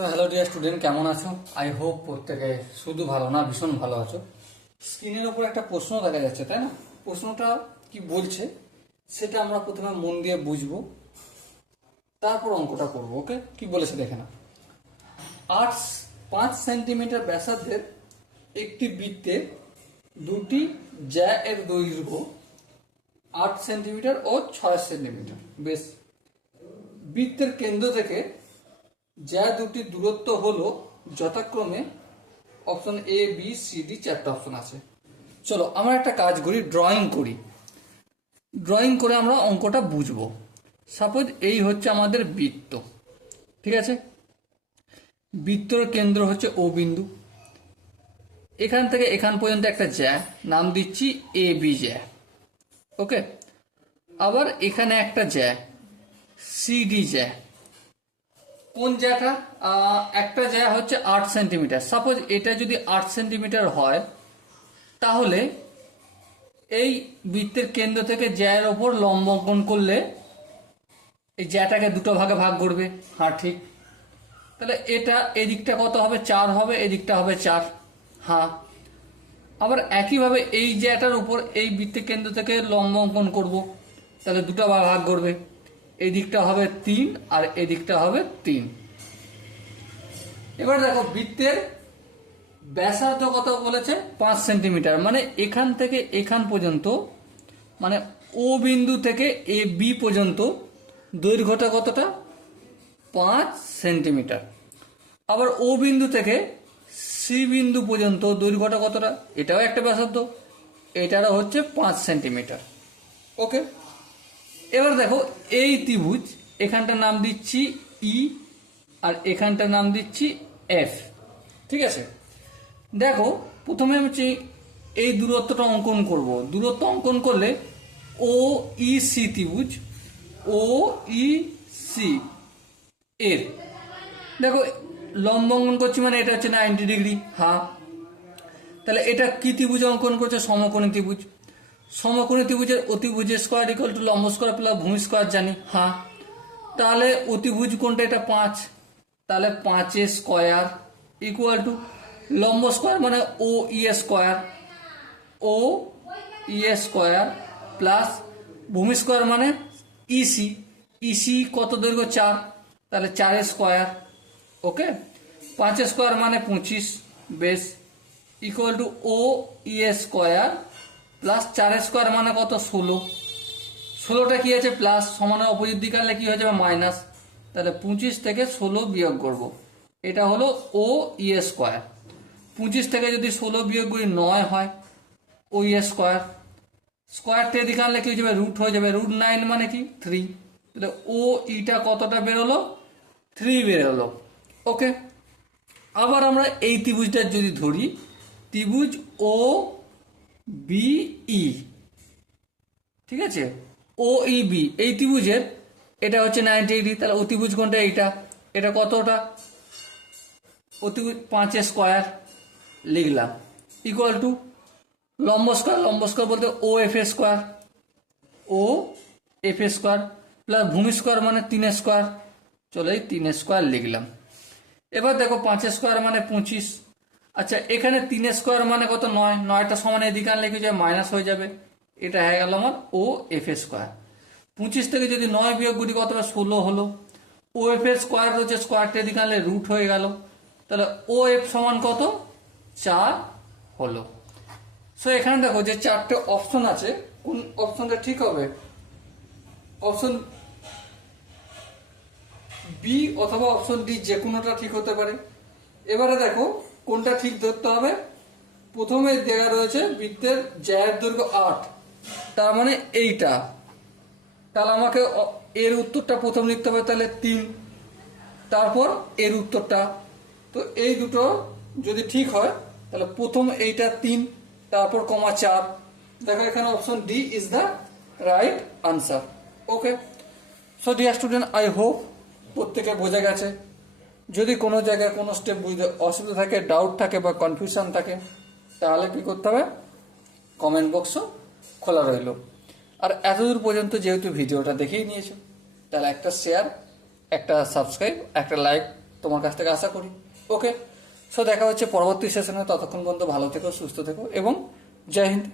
তো hello dear student, কেমন আছো? আই হোপ প্রত্যেকে শুধু ভালো না, ভীষণ ভালো আছো। স্ক্রিনের ওপর একটা প্রশ্ন দেখা যাচ্ছে, তাই না? প্রশ্নটা কি বলছে সেটা আমরা প্রথমে মন দিয়ে বুঝবো, তারপর অঙ্কটা করবো। ওকে, কি বলেছে দেখে না। 5 সেন্টিমিটার ব্যাসার্ধের একটি বৃত্তে দুটি জ্যা এর দৈর্ঘ্য 8 সেন্টিমিটার ও 6 সেন্টিমিটার। বেশ, বৃত্তের কেন্দ্র থেকে যা দুটি দূরত্ব হলো যথাক্রমে option A B C D, চারটা অপশন আছে। চলো আমরা একটা কাজ করি, ড্রয়িং করি। ড্রয়িং করে আমরা অঙ্কটা বুঝবো। সাপোজ এই হচ্ছে আমাদের বৃত্ত, ঠিক আছে? বৃত্তর কেন্দ্র হচ্ছে ও বিন্দু। এখান থেকে এখান পর্যন্ত একটা জ্যা, নাম দিচ্ছি এ বি জ্যা। ওকে, আবার এখানে একটা জ্যা সি ডি জ্যা। কোন জ্যাটা? একটা জ্যা হচ্ছে 8 সেন্টিমিটার। সাপোজ এটা যদি 8 সেন্টিমিটার হয়, তাহলে এই বৃত্তের কেন্দ্র থেকে জ্যার ওপর লম্ব অঙ্কন করলে এই জ্যাটাকে দুটো ভাগে ভাগ করবে। হ্যাঁ ঠিক। তাহলে এটা এদিকটা কত হবে? 4 হবে, এদিকটা হবে 4। হ্যাঁ, আবার একইভাবে এই জ্যাটার উপর এই বৃত্তের কেন্দ্র থেকে লম্ব অঙ্কন করব, তাহলে দুটো ভাগ করবে। এই দিকটা হবে 3 আর এদিকটা হবে 3। এবার দেখো বৃত্তের ব্যাসার্ধ কত বলেছে? 5 সেন্টিমিটার। মানে এখান থেকে এখান পর্যন্ত, মানে ও বিন্দু থেকে এ বি পর্যন্ত দৈর্ঘ্যটা কতটা? 5 সেন্টিমিটার। আবার ও বিন্দু থেকে সি বিন্দু পর্যন্ত দৈর্ঘ্যটা কতটা? এটাও একটা ব্যাসার্ধ, এটারও হচ্ছে 5 সেন্টিমিটার। ওকে, এবার দেখো এই ত্রিভুজ, এখানটার নাম দিচ্ছি ই আর এখানটার নাম দিচ্ছি এফ, ঠিক আছে? দেখো প্রথমে হচ্ছে এই দূরত্বটা অঙ্কন করব। দূরত্ব অঙ্কন করলে ও ই সি ত্রিভুজ, ও ই সি এর দেখো লম্ব অঙ্কন করছি, মানে এটা হচ্ছে 90 ডিগ্রি। হ্যাঁ, তাহলে এটা কি ত্রিভুজ অঙ্কন করছে? সমকোণী ত্রিভুজ। সমকোণী ত্রিভুজের অতিভুজের স্কোয়ার ইকুয়াল টু লম্ব স্কোয়ার প্লাস ভূমি স্কোয়ার জানি। হ্যাঁ, তাহলে অতিভুজ কোনটা? এটা 5। তাহলে 5 স্কোয়ার ইকুয়াল টু লম্ব স্কোয়ার মানে ও ই স্কোয়ার, ও ই স্কোয়ার প্লাস ভূমি স্কোয়ার মানে ইসি। ইসি কত দৈর্ঘ্য? 4, তাহলে 4 স্কোয়ার। ওকে, 5 স্কোয়ার মানে 25। বেশ, equal to O E square plus 4 square মানে কত? 16। 16টা কি আছে? প্লাস, সমানের অপোজিট দিকে আনলে কি হয়ে যাবে? মাইনাস। তাহলে 25 থেকে 16 বিয়োগ করব। এটা হলো ও ই স্কোয়ার। 25 থেকে যদি 16 বিয়োগ করি 9 হয় ও ই স্কোয়ার। স্কোয়ারটা এদিকে আনলে কি হয়ে যাবে? রুট হয়ে যাবে। রুট 9 মানে কি? 3। তাহলে ও ইটা কতটা বেরোলো? 3 বেরোলো। ওকে, আবার আমরা এই ত্রিভুজটা যদি ধরি, ত্রিভুজ ও বিই, ঠিক আছে? ও ই বি, এই ত্রিভুজের এটা হচ্ছে 90 ডিগ্রি। তাহলে অতিভুজ কোনটা? এইটা। এটা কতটা? অতিভুজ 5 স্কোয়ার লিখলাম ইকুয়াল টু লম্ব স্কোয়ার। লম্ব স্কোয়ার বলতে ও এফ স্কোয়ার, ও এফ স্কোয়ার প্লাস ভূমি স্কোয়ার মানে 3 স্কোয়ার। চলো এই 3 স্কোয়ার লিখলাম। এবার দেখো 5 স্কোয়ার মানে 25। আচ্ছা, এখানে 3 স্কোয়ার মানে কত? 9। 9টা সমান এদিকে আনলে কি যায়? মাইনাস হয়ে যাবে। এটা হয়ে গেল আমার ও এফ স্কোয়ার। 25 থেকে যদি 9 বিয়োগ করি কত হবে? 16 হলো। ও এফ এর স্কোয়ার হচ্ছে, স্কোয়ারটা এদিকে আনলে রুট হয়ে গেল। তাহলে ও এফ সমান কত? 4 হলো। সো এখানে দেখো যে 4টে অপশন আছে, কোন অপশনটা ঠিক হবে? অপশন বি অথবা অপশন ডি, যে কোনোটা ঠিক হতে পারে। এবারে দেখো কোনটা ঠিক ধরতে হবে। প্রথমে দেওয়া রয়েছে বৃত্তের জ্যায়ের দৈর্ঘ্য 8, তার মানে এইটা। তাহলে আমাকে এর উত্তরটা প্রথম লিখতে হবে, তাহলে 3, তারপর এর উত্তরটা। তো এই দুটো যদি ঠিক হয় তাহলে প্রথম এইটা 3, তারপর কমা 4। দেখো এখানে option D is the right answer. Okay, so dear student, I hope প্রত্যেকে বোঝা গেছে। যদি কোনো জায়গায় কোনো স্টেপ বুঝতে অসুবিধা থাকে, ডাউট থাকে বা কনফিউশন থাকে, তাহলে কি করতে হবে? কমেন্ট বক্সও খোলা রইল। আর এতদূর পর্যন্ত যেহেতু ভিডিওটা দেখেই নিয়েছো, তাহলে একটা শেয়ার, একটা সাবস্ক্রাইব, একটা লাইক তোমার কাছ থেকে আশা করি। ওকে, সো দেখা হচ্ছে পরবর্তী সেশনে। ততক্ষণ পর্যন্ত ভালো থেকো, সুস্থ থেকো এবং জয় হিন্দ।